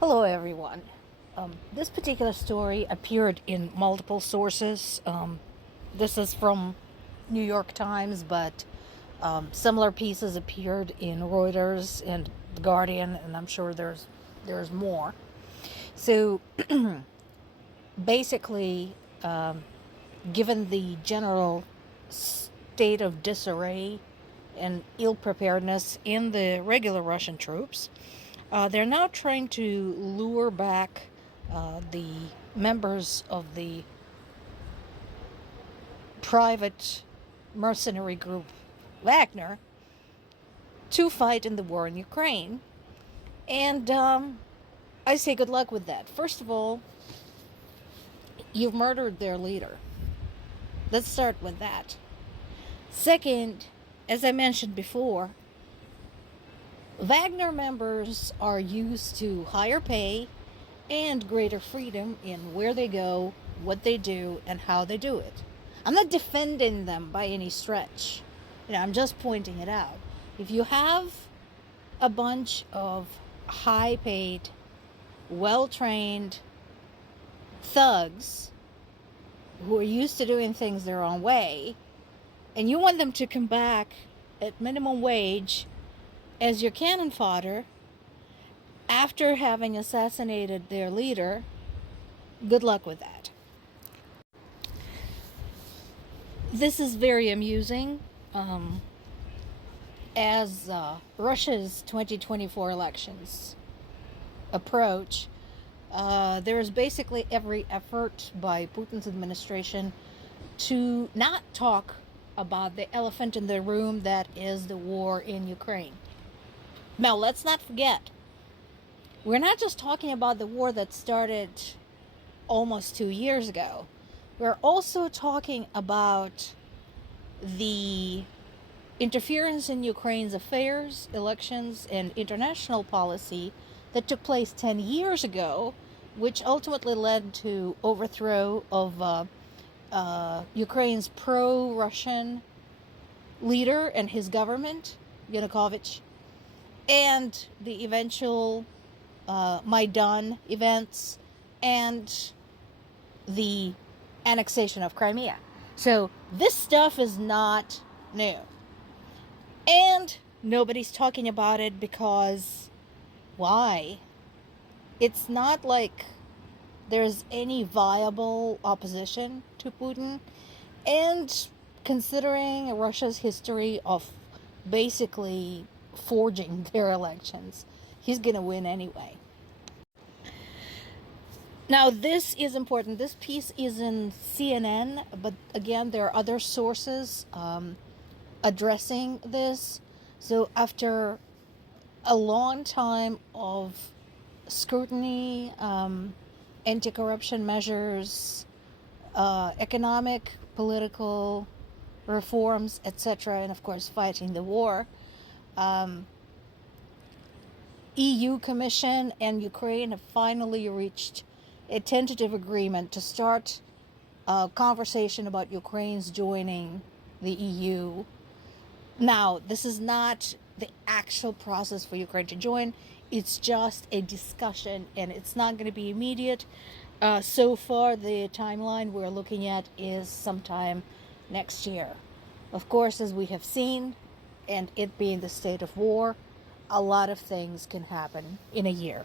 Hello, everyone. This particular story appeared in multiple sources. This is from New York Times, but similar pieces appeared in Reuters and The Guardian, and I'm sure there's more. So basically, given the general state of disarray and ill preparedness in the regular Russian troops, they're now trying to lure back the members of the private mercenary group Wagner to fight in the war in Ukraine. And I say good luck with that. First of all, you've murdered their leader. Let's start with that. Second, as I mentioned before, Wagner members are used to higher pay and greater freedom in where they go, what they do, and how they do it. I'm not defending them by any stretch. I'm just pointing it out. If you have a bunch of high-paid, well-trained thugs who are used to doing things their own way, and you want them to come back at minimum wage as your cannon fodder after having assassinated their leader, good luck with that. This is very amusing. As Russia's 2024 elections approach, there is basically every effort by Putin's administration to not talk about the elephant in the room that is the war in Ukraine. Now, let's not forget, we're not just talking about the war that started almost 2 years ago. We're also talking about the interference in Ukraine's affairs, elections, and international policy that took place 10 years ago, which ultimately led to overthrow of Ukraine's pro-Russian leader and his government, Yanukovych, and the eventual Maidan events and the annexation of Crimea. So this stuff is not new. And nobody's talking about it because why? It's not like there's any viable opposition to Putin. And considering Russia's history of basically forging their elections, he's going to win anyway. Now, this is important. This piece is in CNN, but again, there are other sources addressing this. So after a long time of scrutiny, anti-corruption measures, economic, political reforms, etc., and of course fighting the war, EU Commission and Ukraine have finally reached a tentative agreement to start a conversation about Ukraine's joining the EU. Now, this is not the actual process for Ukraine to join. It's just a discussion, and it's not going to be immediate. So far, the timeline we're looking at is sometime next year. Of course, as we have seen, and it being the state of war, a lot of things can happen in a year.